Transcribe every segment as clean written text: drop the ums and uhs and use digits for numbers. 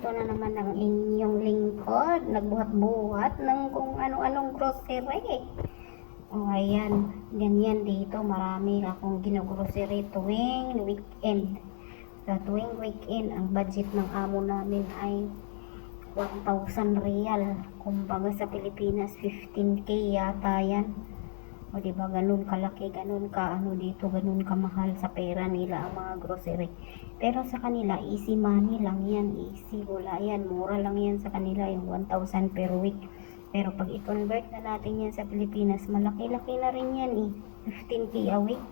Ito na naman ang inyong lingkod, nagbuhat-buhat ng kung ano-anong grocery. O ayan, ganyan dito, marami akong ginogrocery tuwing weekend. Sa tuwing weekend, ang budget ng amo namin ay 1,000 real. Kumbaga sa Pilipinas, 15K yata yan. O diba, ganun kalaki, ganun ka, dito, ganun kamahal sa pera nila ang mga grocery. Pero sa kanila, easy money lang yan, easy, wala yan, mura lang yan sa kanila, yung 1,000 per week. Pero pag i-convert na natin yan sa Pilipinas, malaki-laki na rin yan 15K a week.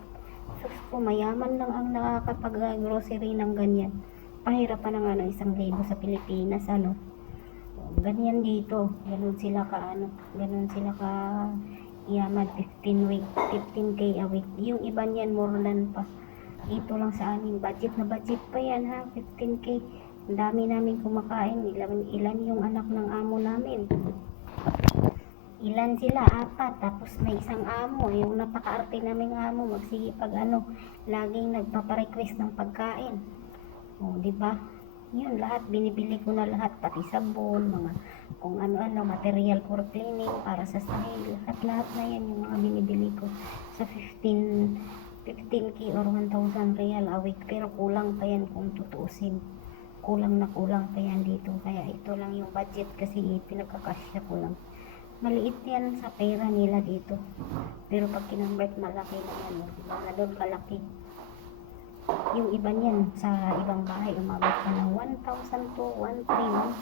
Sus ko, mayaman lang ang nakakapag-grocery ng ganyan. Pahirap pa na nga ng 1,000 sa Pilipinas, ganyan dito, ganun sila ka yaman, 15K a week. Yung iba niyan, more than pa. Ito lang sa amin, budget na budget pa yan 15K. Ang dami namin kumakain, ilan yung anak ng amo namin. Ilan sila? 4. Tapos may isang amo, yung napaka-arte naming amo, magsipag laging nagpapa-request ng pagkain. O, diba? Yun, lahat, binibili ko na lahat, pati sabon, mga kung ano-ano, material for cleaning, para sa sahig, lahat na yan, yung mga binibili ko sa 15K or 1,000 real a week. Pero kulang pa yan kung tutuusin. Kulang pa yan dito. Kaya ito lang yung budget kasi pinagkakasya ko lang. Maliit yan sa pera nila dito. Pero pag kinonvert, malaki naman. Diba? Doon kalaki. Yung iba niyan sa ibang bahay, umabot pa ng 1,000 to 1,300,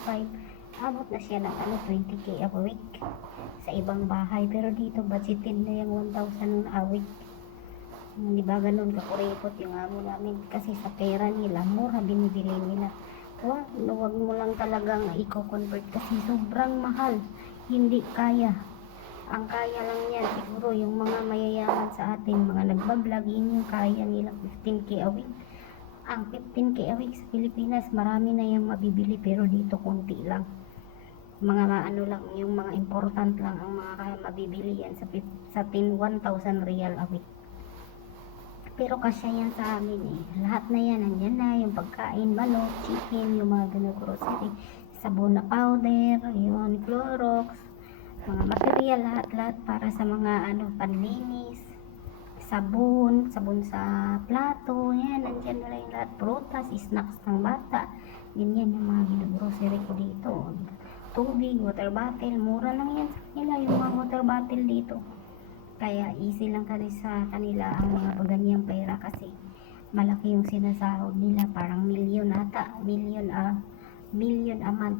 1,500. Abot na siya ng 20K a week sa ibang bahay. Pero dito, budgeted na yung 1,000 a week. Diba, ganun kakuripot yung amo namin. Kasi sa pera nila, mura binibili nila. Huwag mo lang talagang i-convert kasi sobrang mahal. Hindi kaya. Ang kaya lang yan, siguro yung mga mayayaman sa atin, mga nagbablog, yun yung kaya nila, 15K a week. Ang 15K a week sa Pilipinas, marami na yung mabibili, pero dito konti lang. Mga lang, yung mga important lang ang mga mabibili yan sa 1,000 real a week. Pero kasya yan sa amin Lahat na yan, nandyan na, yung pagkain, manok, chicken, yung mga grocery, sabon na powder, yung Clorox, mga material, lahat para sa mga panlinis, sabon sa plato, yan, nandyan na yung lahat, prutas, snacks ng bata, ganyan yung mga ginogrocery ko dito. Tubig, water bottle, mura lang yan sa kanila yung mga water bottle dito. Kaya easy lang sa kanila ang mga ganyang pera kasi malaki yung sinasahod nila, parang milyon ata, million a month.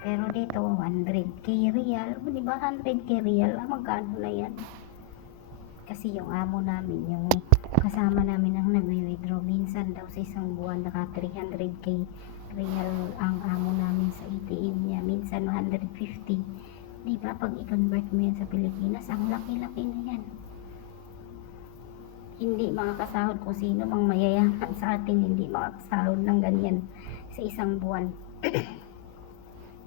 Pero dito 100K real, di ba 100K real, magkano na yan? Kasi yung amo namin, yung kasama namin ang nagwi-withdraw, minsan daw sa isang buwan naka 300K real ang amo namin sa ATM niya, minsan 150. Di ba, pag i-convert mo yan sa Pilipinas, ang laki-laki na yan. Hindi makakasahod kung sino mang mayayaman sa atin, hindi makakasahod ng ganyan sa isang buwan.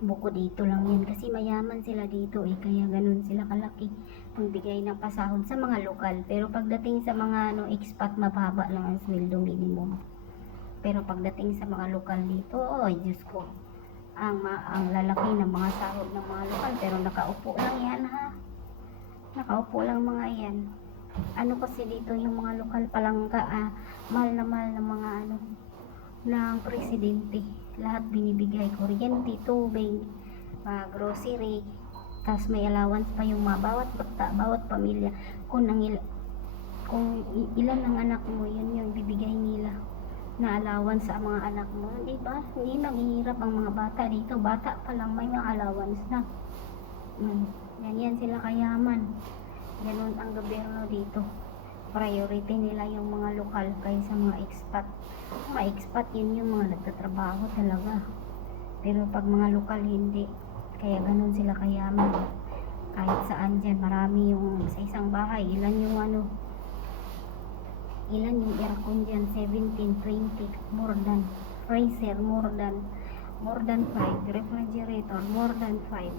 Buko dito lang yan kasi mayaman sila dito kaya ganun sila kalaki pagbigay ng pasahod sa mga lokal. Pero pagdating sa mga expat, mababa lang ang sweldo minimum. Pero pagdating sa mga lokal dito, Diyos ko, ang lalaki ng mga sahod ng mga lokal, pero nakaupo lang yan nakaupo lang mga yan. Kasi dito yung mga lokal palangga, mahal na mga ng presidente, lahat binibigay, kuryente, tubig, grocery, tapos may allowance pa yung mga bawat bata, bawat pamilya, kung ilan ang anak mo, yun yung bibigay nila na allowance sa mga anak mo, di ba? Hindi maghihirap ang mga bata dito, bata pa lang may mga allowance na. Yan sila kayaman. Ganun ang gobyerno dito. Priority nila yung mga lokal kaysa mga expat. Mga expat, yun yung mga nagtatrabaho talaga. Pero pag mga lokal, hindi. Kaya ganun sila kayaman. Kahit saan dyan, marami yung sa isang bahay, ilan yung aircon dyan, 17, 20, more than freezer, more than 5, refrigerator, more than 5.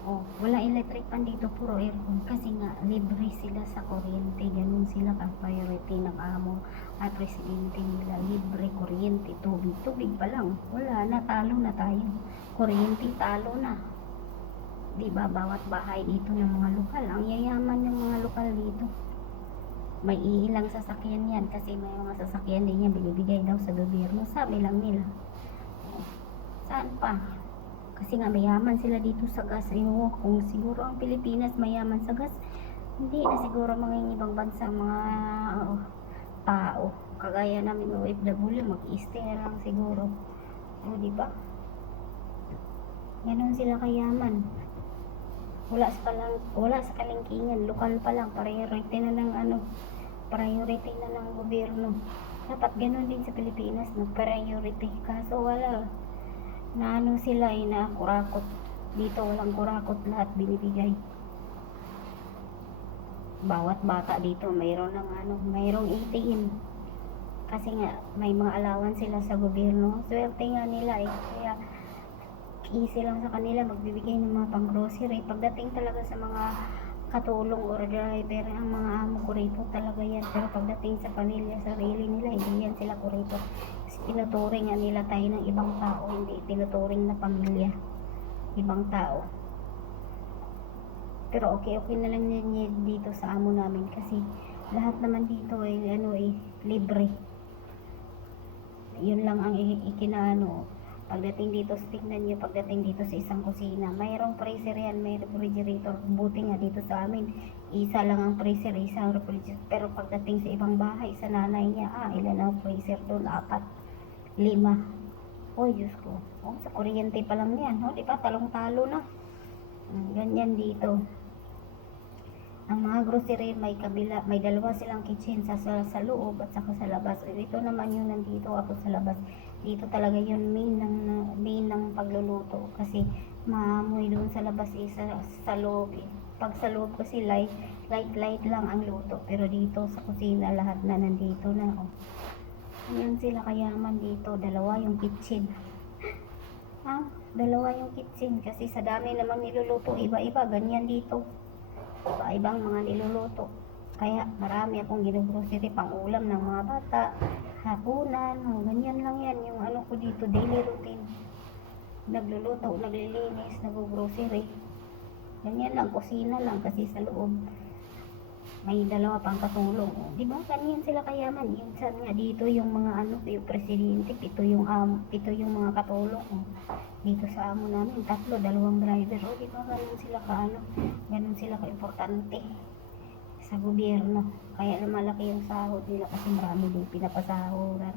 Oh, wala electric pan dito, puro aircon. Kasi nga, libre sila sa kuryente. Ganun sila ka-priority ng amo at residente nila. Libre kuryente, tubig. Tubig pa lang. Wala na, talo na tayo. Kuryente, talo na. Diba, bawat bahay dito ng mga lokal. Ang yayaman ng mga lokal dito. May iilang sasakyan yan kasi may mga sasakyan din yan binibigay daw sa gobyerno. Sabi lang nila. Saan pa? Kasi nga mayaman sila dito sa gas. Ayun, kung siguro ang Pilipinas mayaman sa gas, hindi na siguro mga ibang bansa mga tao. Kagaya namin OFW, mag-stay na lang siguro. O, diba? Ganon sila kayaman. Wala sa kalingkingan, lokal pa lang, priority na ng priority na ng gobyerno. Dapat ganon din sa Pilipinas, no? Priority. Kaso wala. Na sila ay kurakot. Dito walang kurakot, lahat binibigay. Bawat bata dito mayroon ng mayroong ATM. Kasi nga may mga allowance sila sa gobyerno. Swerte nga nila eh. Kaya easy lang sa kanila magbibigay ng mga pang-grocery. Pagdating talaga sa mga katulong or driver, ang mga amo kuripot talaga yan. Pero pagdating sa pamilya, sarili nila, hindi yan sila kuripot. Kasi tinuturing nga nila tayo ng ibang tao, hindi tinuturing na pamilya, ibang tao. Pero okay na lang yan dito sa amo namin kasi lahat naman dito ay libre. Yun lang ang ikinaano. Pagdating dito, tignan nyo, pagdating dito sa isang kusina, mayroong freezer yan, may refrigerator. Buti nga dito sa amin, isa lang ang freezer, isang refrigerator. Pero pagdating sa ibang bahay, sa nanay niya, ilan ang freezer doon? 4, 5. Oh, Diyos ko. Oh, sa kuryente pa lang yan. Oh, di ba? Talong-talo na. Ganyan dito. Ang mga grocery may kabila, may dalawa silang kitchen sa loob at saka sa labas. Ito naman yung nandito ako sa labas. Dito talaga yun main ng pagluluto kasi maamoy doon sa labas sa loob. Pag sa loob kasi light lang ang luto. Pero dito sa kusina lahat na nandito na. Oh. Yan sila kayaman dito. Dalawa yung kitchen. Dalawa yung kitchen kasi sa dami namang niluluto. Iba-iba. Ganyan dito. Ibang mga niluluto. Kaya marami akong ginugrocery pang ulam ng mga bata, hapunan, ganyan lang yan yung ko dito, daily routine. Nagluluto, naglilinis, naggrocery. Ganyan lang, kusina lang kasi sa loob may dalawa pang katulong. Di ba? Ganyan sila kayaman. Yung nga dito yung mga yung presidente, ito yung mga katulong. Dito sa amo namin, 3, 2 driver. Di ba? Ganun sila ganun sila ka-importante sa gobyerno. Kaya malaki yung sahod nila kasi marami din pinapasahuran.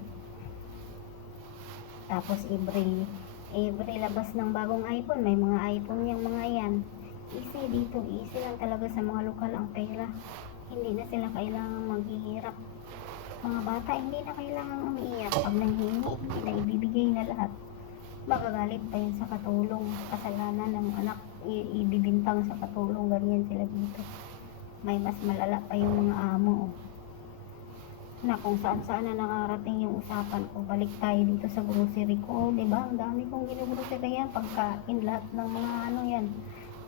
Tapos every labas ng bagong iPhone, may mga iPhone yung mga yan. Easy lang talaga sa mga lokal ang pera. Hindi na sila kailangang maghihirap. Mga bata, hindi na kailangang umiiyak. Pag nanghingi, hindi na ibibigay na lahat. Magagalit pa yun sa katulong. Kasalanan ng anak, ibibintang sa katulong. Ganyan sila dito. May mas malala pa yung mga amo. Na kung saan na nakarating yung usapan ko. Balik tayo dito sa grocery ko. Diba? Ang dami kong ginugrocery yan. Pagkain, lahat ng mga yan.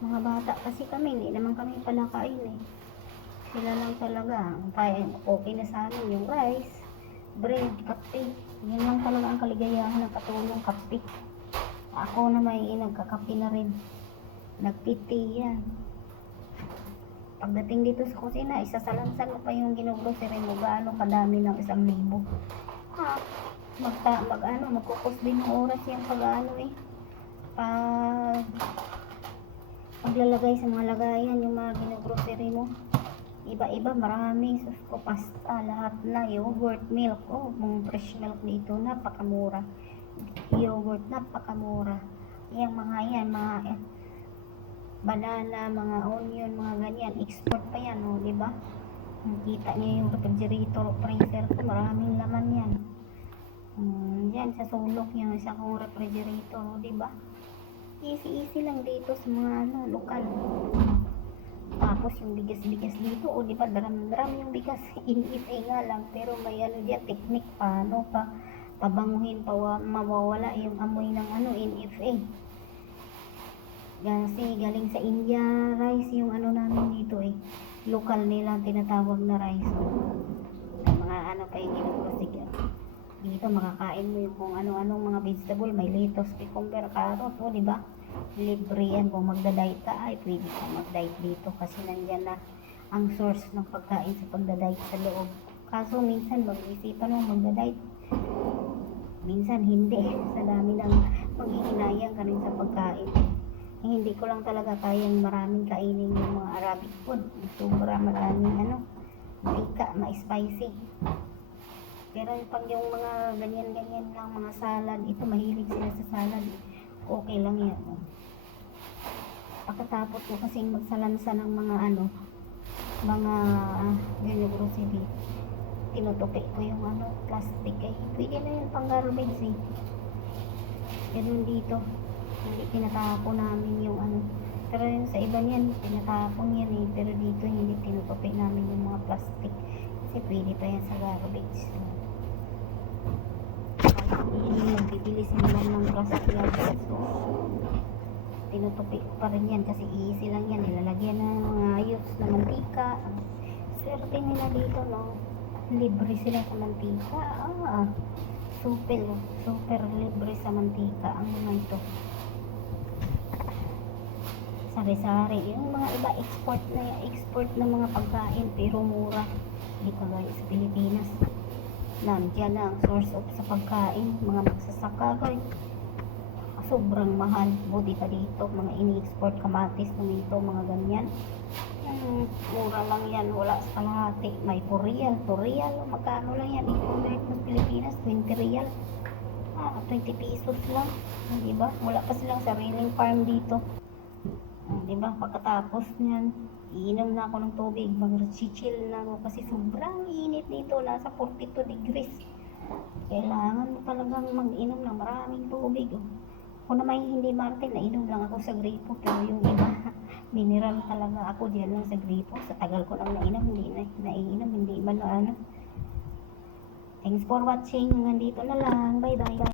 Mga bata. Kasi kami, hindi naman kami palakain eh. Sila lang talaga. Okay na sa amin yung rice, bread, kape. Yan lang talaga ang kaligayahan ng katulong, kape. Ako na may nagkakape na rin. Nagpiti yan. Pagdating dito sa kusina, isasalansan mo pa yung ginugrocery mo. Gaano kadami ng 1,000. Magkukos din ng oras yan paglalagay sa mga lagayan yung mga ginugrocery mo. Iba-iba, marami. Sus ko, pasta, lahat na. Yogurt, milk. Oh, mga fresh milk dito, napakamura. Yogurt, napakamura. Yung mga banana, mga onion, mga ganyan. Export pa yan, diba? Kita niyo yung refrigerator, freezer ko, maraming laman yan. Yan, sa sulok yung isa kong refrigerator, diba? Easy lang dito sa mga lokal. Tapos yung bigas dito, diba, drum yung bigas. Init nga lang, pero may diyan, technique paano pa pabanguhin, mawawala yung amoy ng NFA. Kasi galing sa India rice yung ano namin dito eh. Local nila tinatawag na rice. Mga ano pa yung ginugusig. Dito makakain mo yung kung ano-anong mga vegetable. May lettuce, cucumber, carrot. O diba? Libre yan. Kung magda-diet ka ay pwede ka mag-diet dito. Kasi nandyan na ang source ng pagkain sa pagda-diet sa loob. Kaso minsan mag-isipan mo magda-diet. Minsan hindi. Sa dami ng pag-iinayang ka rin sa pagkain. Hindi ko lang talaga kayang maraming kainin yung mga Arabic food. Sobra maraming maika, ma-spicy. Pero pag yung mga ganyan-ganyan lang, mga salad, ito mahilig sila sa salad. Okay lang yan. Pagkatapos ko kasing magsalansa ng mga mga grocery, tinutupi ko yung plastic eh. Pwede na yun pang garbage eh. Ganun dito. Hindi tinatapon namin yung pero yung sa iba niyan tinatapon yan eh, pero dito hindi tinutupi namin yung mga plastic kasi pwede pa yan sa garbage. Hindi nagbibili sila ng plastic garbage, so tinutupi pa rin yan kasi easy lang yan, nilalagyan ng mga ayos na mantika. Swerte nila dito, no, libre sila sa mantika. Super libre sa mantika ang mga ito. Sari-sari. Yung mga iba export na mga pagkain pero mura. Hindi kagaya sa Pilipinas. Nandiyan na ang source of sa pagkain. Mga magsasaka guys. Sobrang mahal. Buti pa dito. Mga ini-export kamatis, tomato, mga ganyan. Mura lang yan. Wala sa kalahati. May 4 real. 2 real. Magkano lang yan? I-convert ng Pilipinas. 20 real. 20 pesos lang. Diba? Wala pa silang sariling farm dito. Diba? Pagkatapos niyan, iinom na ako ng tubig, mag-chill na ako kasi sobrang init dito, nasa 42 degrees. Kailangan mo talagang mag-inom ng maraming tubig. Kung naman hindi Martin, nainom lang ako sa gripo, pero yung iba, mineral talaga ako diyan lang sa gripo. Sa tagal ko lang nainom, hindi naiinom, hindi man Thanks for watching, hanggang dito na lang. Bye bye.